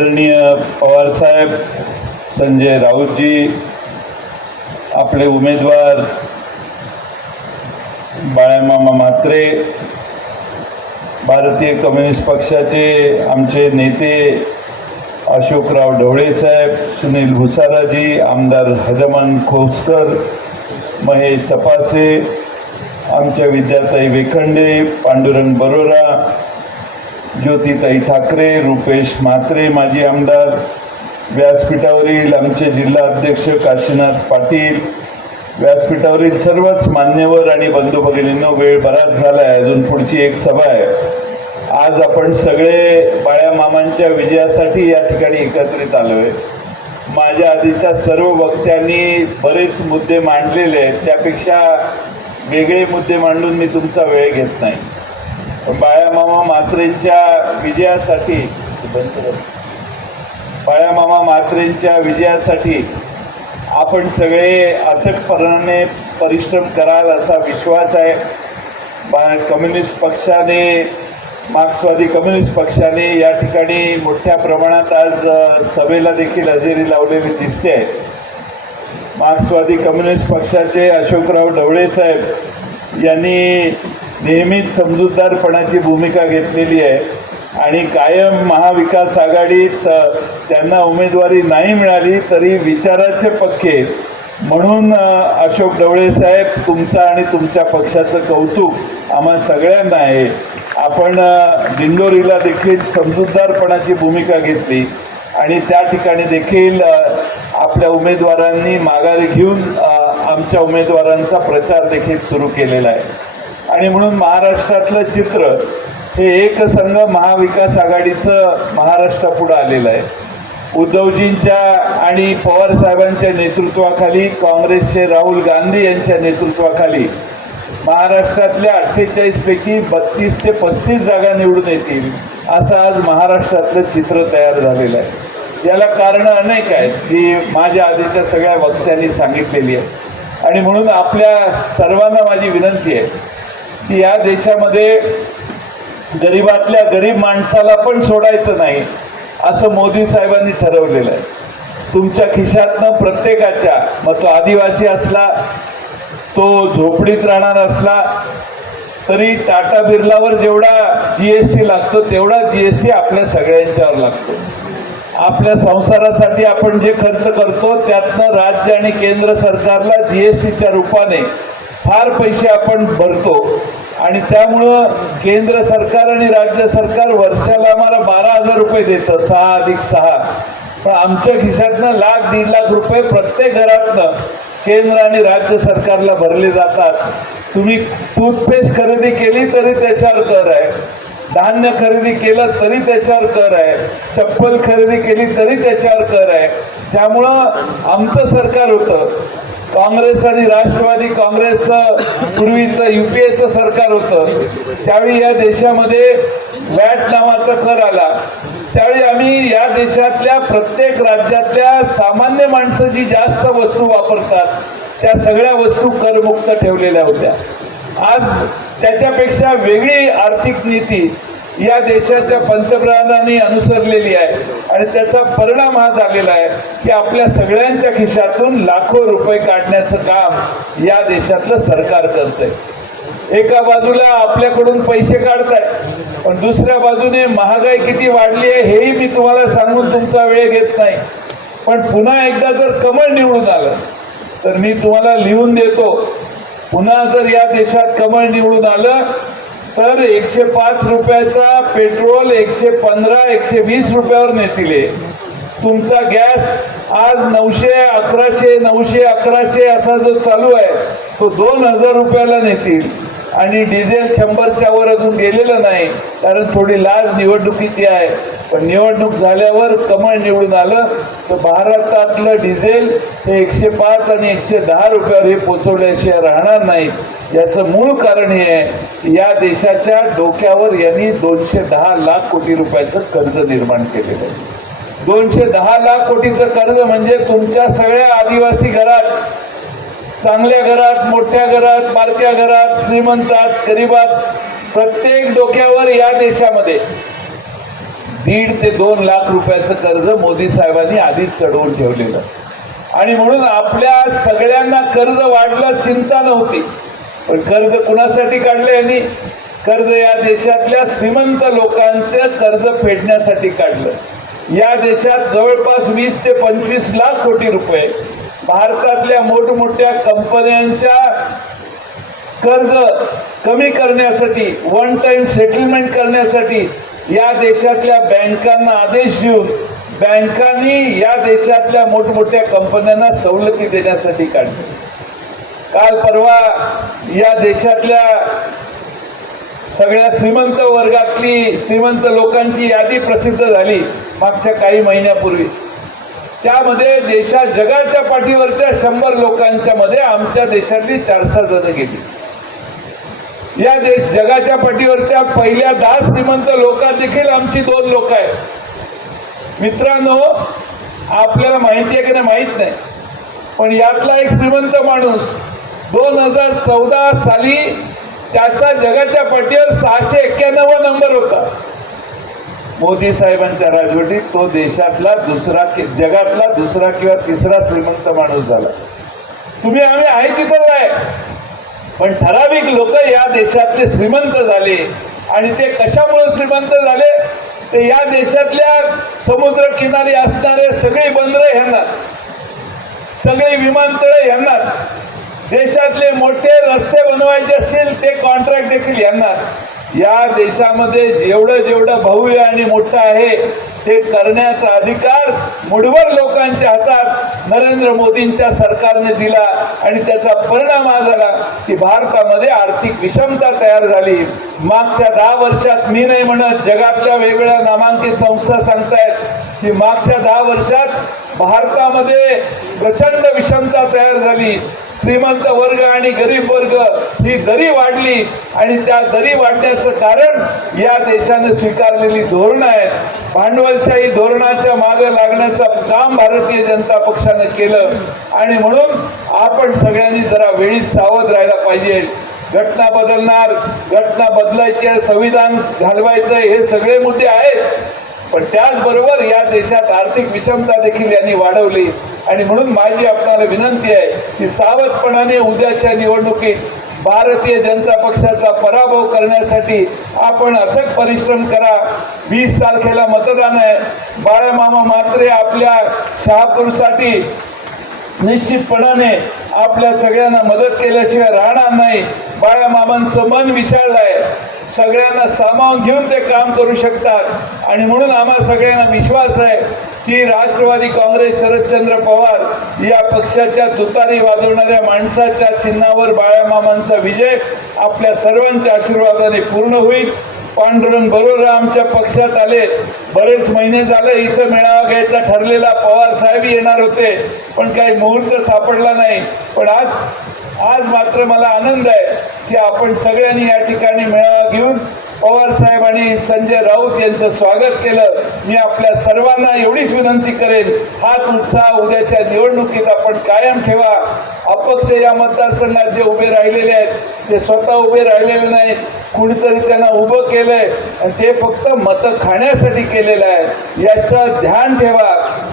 आदरणीय पवारसाहेब संजय राऊतजी आपले उमेदवार बाळामामा म्हात्रे भारतीय कम्युनिस्ट पक्षाचे आमचे नेते अशोकराव ढवळेसाहेब सुनील भुसाराजी आमदार हजमान खोसकर महेश तपासे आमच्या विद्याताई वेखंडे पांडुरंग बरोरा ज्योतिताई ठाकरे रुपेश म्हात्रे माजी आमदार व्यासपीठावरील आमचे जिल्हा अध्यक्ष काशीनाथ पाटील. व्यासपीठावरील सर्वच मान्यवर आणि बंधू भगिनींनो वेळ बराच झाला आहे अजून पुढची एक सभा आहे. आज आपण सगळे बाळ्या मामांच्या विजयासाठी या ठिकाणी एकत्रित आलो आहे माझ्या आधीच्या सर्व वक्त्यांनी बरेच मुद्दे मांडलेले आहेत. त्यापेक्षा वेगळे मुद्दे मांडून मी तुमचा वेळ घेत नाही. बाळामामा म्हात्रेंच्या विजयासाठी बाळामामा म्हात्रेंच्या विजयासाठी आपण सगळे अथकपणाने परिश्रम कराल असा विश्वास आहे. बा कम्युनिस्ट पक्षाने मार्क्सवादी कम्युनिस्ट पक्षाने या ठिकाणी मोठ्या प्रमाणात आज सभेला देखील हजेरी लावलेली दिसते. आहे मार्क्सवादी कम्युनिस्ट पक्षाचे अशोकराव ढवळे साहेब यांनी नेहमीच समजूतदारपणाची भूमिका घेतलेली आहे. आणि कायम महाविकास आघाडीत त्यांना उमेदवारी नाही मिळाली तरी विचाराचे पक्के. म्हणून अशोक ढवळे साहेब तुमचा आणि तुमच्या पक्षाचं कौतुक आम्हा सगळ्यांना आहे. आपण दिंडोरीला देखील समजूतदारपणाची भूमिका घेतली. आणि त्या ठिकाणी देखील आपल्या उमेदवारांनी माघारी घेऊन आमच्या उमेदवारांचा प्रचार देखील सुरू केलेला आहे. आणि म्हणून महाराष्ट्रातलं चित्र हे एक संघ महाविकास आघाडीचं महाराष्ट्रापुढं आलेलं आहे. उद्धवजींच्या आणि पवार साहेबांच्या नेतृत्वाखाली काँग्रेसचे राहुल गांधी यांच्या नेतृत्वाखाली महाराष्ट्रातल्या अठ्ठेचाळीस पैकी बत्तीस ते पस्तीस जागा निवडून येतील असं आज महाराष्ट्रातलं चित्र तयार झालेलं आहे. याला कारणं अनेक आहेत जी माझ्या आधीच्या सगळ्या वक्त्यांनी सांगितलेली आहे आणि म्हणून आपल्या सर्वांना माझी विनंती आहे की या देशामध्ये गरीबातल्या गरीब माणसाला पण सोडायचं नाही असं मोदी साहेबांनी ठरवलेलं आहे. तुमच्या खिशातनं प्रत्येकाच्या मग तो आदिवासी असला तो झोपडीत राहणार असला तरी टाटा बिर्लावर जेवढा जी एस टी लागतो तेवढा जी एस टी आपल्या सगळ्यांच्यावर लागतो. आपल्या संसारासाठी आपण जे खर्च करतो त्यातनं राज्य आणि केंद्र सरकारला जी एस टीच्या रूपाने फार पैसे आपण भरतो. आणि त्यामुळं केंद्र सरकार आणि राज्य सरकार वर्षाला आम्हाला बारा हजार रुपये देतं सहा अधिक सहा. पण आमच्या खिशातनं लाख दीड लाख रुपये प्रत्येक घरातनं केंद्र आणि राज्य सरकारला भरले जातात. तुम्ही टूथपेस्ट खरेदी केली तरी त्याच्यावर कर आहे. धान्य खरेदी केलं तरी त्याच्यावर कर आहे. चप्पल खरेदी केली तरी त्याच्यावर कर आहे. त्यामुळं आमचं सरकार होतं. काँग्रेस आणि राष्ट्रवादी काँग्रेसचं पूर्वीचं युपीएचं सरकार होतं. त्यावेळी या देशामध्ये वॅट नावाचा कर आला. त्यावेळी आम्ही या देशातल्या प्रत्येक राज्यातल्या सामान्य माणसं जी जास्त वस्तू वापरतात त्या सगळ्या वस्तू करमुक्त ठेवलेल्या होत्या. आज त्याच्यापेक्षा वेगळी आर्थिक नीती या देशाच्या पंतप्रधानांनी अनुसरलेली आहे आणि त्याचा परिणाम हा झालेला आहे की आपल्या सगळ्यांच्या खिशातून लाखो रुपये काढण्याचं काम या देशातलं सरकार करतंय. एका बाजूला आपल्याकडून पैसे काढतायत पण दुसऱ्या बाजूने महागाई किती वाढली आहे हेही मी तुम्हाला सांगून तुमचा वेळ घेत नाही. पण पुन्हा एकदा जर कमळ निवडून आलं तर मी तुम्हाला लिहून देतो पुन्हा जर या देशात कमळ निवडून आलं तर एकशे पाच रुपयाचा पेट्रोल एकशे पंधरा एकशे वीस रुपयावर नेतील तुमचा गॅस आज नऊशे अकराशे नऊशे अकराशे असा जो चालू आहे तो दोन हजार रुपयाला नेतील. आणि डिझेल शंभरच्या वर अजून गेलेलं नाही. कारण थोडी लाज निवडणुकीची आहे. पण निवडणूक झाल्यावर कमळ निवडून आलं. तर भारतातलं डिझेल हे एकशे पाच आणि एकशे दहा रुपयावर हे पोचवल्याशिवाय राहणार नाही. याचं मूळ कारण हे आहे की या देशाच्या डोक्यावर यांनी दोनशे दहा लाख कोटी रुपयाचं कर्ज निर्माण केलेलं आहे. दोनशे दहा लाख कोटीचं कर्ज म्हणजे तुमच्या सगळ्या आदिवासी घरात चांगल्या घरात मोठ्या घरात बारक्या घरात श्रीमंतात गरीबात प्रत्येक डोक्यावर या देशामध्ये दीड ते दोन लाख रुपयाचं कर्ज मोदी साहेबांनी आधीच चढवून ठेवलेलं. आणि म्हणून आपल्या सगळ्यांना कर्ज वाढलं चिंता नव्हती. पण कर्ज कुणासाठी काढलं यांनी? कर्ज या देशातल्या श्रीमंत लोकांचं कर्ज फेडण्यासाठी काढलं. या देशात जवळपास वीस ते पंचवीस लाख कोटी रुपये भारतातल्या मोठमोठ्या कंपन्यांच्या कर्ज कमी करण्यासाठी वन टाइम सेटलमेंट करण्यासाठी या देशातल्या बँकांना आदेश देऊन बँकांनी या देशातल्या मोठमोठ्या कंपन्यांना सवलती देण्यासाठी काढले. काल परवा या देशातल्या सगळ्या श्रीमंत वर्गातली श्रीमंत लोकांची यादी प्रसिद्ध झाली मागच्या काही महिन्यापूर्वी. त्यामध्ये देशा जगाच्या पाठीवरच्या शंभर लोकांच्या मध्ये आमच्या देशातली चार सहा जण गेली. या देश जगाच्या पाठीवरच्या पहिल्या दहा श्रीमंत लोकात देखील आमची दोन लोक आहेत. मित्रांनो आपल्याला माहिती आहे की नाही? माहीत नाही. पण यातला एक श्रीमंत माणूस दोन हजार चौदा साली त्याचा जगाच्या पाठीवर सहाशे मोदी साहेबांच्या राजवटीत तो देशातला दुसरा जगातला दुसरा किंवा तिसरा श्रीमंत माणूस झाला. तुम्ही आम्ही आहे तिथं आहे पण ठराविक लोक या देशातले श्रीमंत झाले आणि ते कशामुळे श्रीमंत झाले? ते या देशातल्या समुद्र किनारी असणारे सगळे बंदर ह्यांनाच. सगळे विमानतळ यांनाच देशातले मोठे रस्ते बनवायचे असतील ते कॉन्ट्रॅक्ट देखील यांनाच या देशामध्ये जेवढं जेवढं भव्य आणि मोठं आहे ते करण्याचा अधिकार मुडवर लोकांच्या हातात नरेंद्र मोदींच्या सरकारने दिला आणि त्याचा परिणाम हा झाला की भारतामध्ये आर्थिक विषमता तयार झाली. मागच्या दहा वर्षात मी नाही म्हणत जगातल्या वेगवेगळ्या नामांकित संस्था सांगतायत की मागच्या दहा वर्षात भारतामध्ये प्रचंड विषमता तयार झाली. श्रीमंत वर्ग आणि गरीब वर्ग ही दरी वाढली आणि त्या दरी वाढण्याचं कारण या देशाने स्वीकारलेली धोरणं आहेत. भांडवलशाही धोरणाच्या मागे लागण्याचं काम भारतीय जनता पक्षानं केलं. आणि म्हणून आपण सगळ्यांनी जरा वेळीत सावध राहायला पाहिजे. घटना बदलणार घटना बदलायची आहे, संविधान घालवायचं हे सगळे मुद्दे आहेत. पण त्याचबरोबर या देशात आर्थिक विषमता देखील यांनी वाढवली. आणि म्हणून माझी आपणाला विनंती आहे की सावधपणाने उद्याच्या निवडणुकीत भारतीय जनता पक्षाचा पराभव करण्यासाठी आपण अथक परिश्रम करा. वीस तारखेला मतदान आहे. बाळामामा मात्रे आपल्या शहापूरसाठी निश्चितपणाने आपल्या सगळ्यांना मदत केल्याशिवाय राहणार नाही. बाळामामांचं मन विशाळलं आहे. सगळ्यांना सामावून घेऊन ते काम करू शकतात. आणि म्हणून आम्हा सगळ्यांना विश्वास आहे. की राष्ट्रवादी काँग्रेस शरदचंद्र पवार या पक्षाच्या तुतारी वाजवणाऱ्या माणसाच्या चिन्हावर बाळामामांचा विजय आपल्या सर्वांच्या आशीर्वादाने पूर्ण होईल. पांडुरंग बरोबर आमच्या पक्षात आले. बरेच महिने झाले इथं मेळावा घ्यायचा ठरलेला पवार साहेब येणार होते. पण काही मुहूर्त सापडला नाही. पण आज आज मात्र मला आनंद आहे की आपण सगळ्यांनी या ठिकाणी मेळावा घेऊन पवार साहेब आणि संजय राऊत यांचं स्वागत केलं. मी आपल्या सर्वांना एवढीच विनंती करेन हाच उत्साह उद्याच्या निवडणुकीत आपण कायम ठेवा. अपक्ष या मतदारसंघात जे उभे राहिलेले आहेत ते स्वतः उभे राहिलेले नाहीत कुणीतरी त्यांना उभं केलंय आणि ते फक्त मतं खाण्यासाठी केलेलं आहे. याचं ध्यान ठेवा.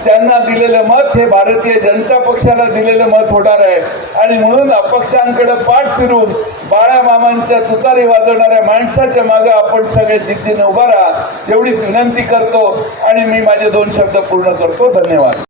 त्यांना दिलेलं मत हे भारतीय जनता पक्षाला दिलेलं मत होणार आहे. आणि म्हणून अपक्षांकडे पाठ फिरून बाळामामांच्या तुतारी वाजवणाऱ्या माणसाच्या मागे आपण सगळे जिद्दीने उभा राहा. एवढीच विनंती करतो आणि मी माझे दोन शब्द पूर्ण करतो. धन्यवाद.